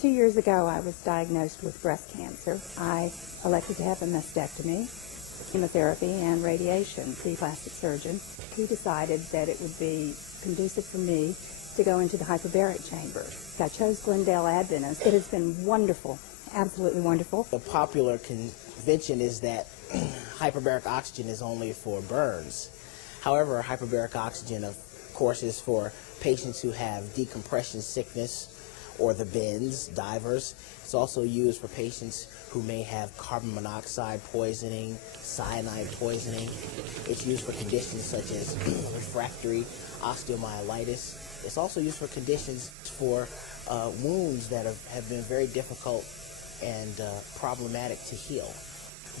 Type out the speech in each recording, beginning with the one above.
2 years ago, I was diagnosed with breast cancer. I elected to have a mastectomy, chemotherapy, and radiation. The plastic surgeon, he decided that it would be conducive for me to go into the hyperbaric chamber. I chose Glendale Adventist. It has been wonderful, absolutely wonderful. The popular convention is that hyperbaric oxygen is only for burns. However, hyperbaric oxygen, of course, is for patients who have decompression sickness or the bends, divers. It's also used for patients who may have carbon monoxide poisoning, cyanide poisoning. It's used for conditions such as refractory osteomyelitis. It's also used for conditions for wounds that have been very difficult and problematic to heal.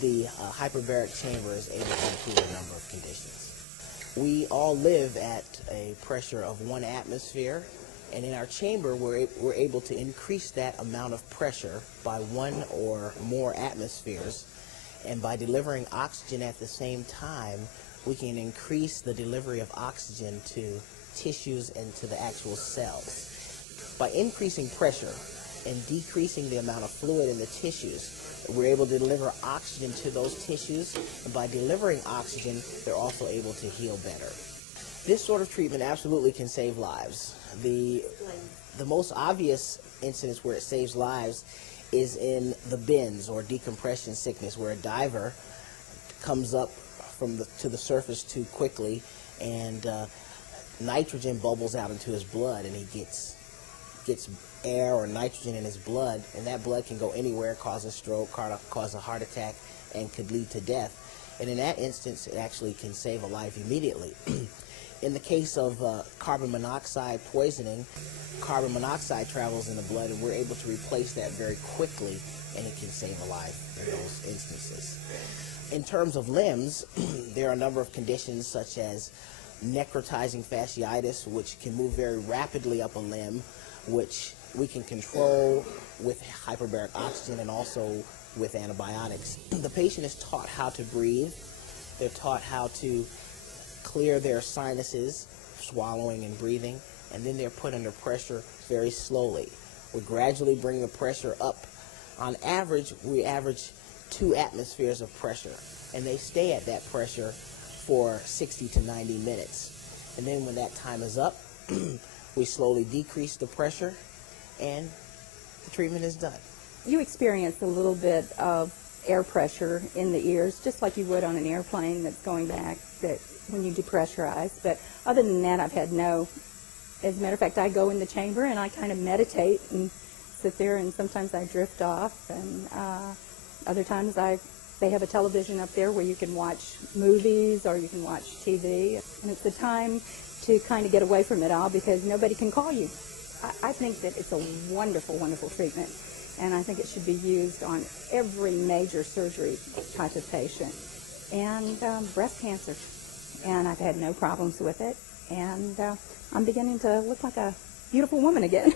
The hyperbaric chamber is able to improve a number of conditions. We all live at a pressure of 1 atmosphere, and in our chamber we're able to increase that amount of pressure by 1 or more atmospheres, and by delivering oxygen at the same time we can increase the delivery of oxygen to tissues and to the actual cells. By increasing pressure and decreasing the amount of fluid in the tissues, we're able to deliver oxygen to those tissues, and by delivering oxygen, they're also able to heal better. This sort of treatment absolutely can save lives. The most obvious incidence where it saves lives is in the bends or decompression sickness, where a diver comes up to the surface too quickly, and nitrogen bubbles out into his blood, and he gets air or nitrogen in his blood, and that blood can go anywhere, cause a stroke, cause a heart attack, and could lead to death. And in that instance, it actually can save a life immediately. In the case of carbon monoxide poisoning, carbon monoxide travels in the blood, and we're able to replace that very quickly, and it can save a life in those instances. In terms of limbs, there are a number of conditions such as necrotizing fasciitis, which can move very rapidly up a limb, which we can control with hyperbaric oxygen and also with antibiotics. The patient is taught how to breathe. They're taught how to clear their sinuses, swallowing and breathing, and then they're put under pressure very slowly. We gradually bring the pressure up. On average, we average 2 atmospheres of pressure, and they stay at that pressure for 60 to 90 minutes. And then when that time is up, we slowly decrease the pressure, and the treatment is done. You experience a little bit of air pressure in the ears, just like you would on an airplane that's going back when you depressurize. But other than that, I've had no. As a matter of fact, I go in the chamber and I kind of meditate and sit there, and sometimes I drift off, and other times they have a television up there where you can watch movies or you can watch TV, and it's a time to kind of get away from it all because nobody can call you. I think that it's a wonderful, wonderful treatment, and I think it should be used on every major surgery type of patient. And breast cancer, and I've had no problems with it, and I'm beginning to look like a beautiful woman again.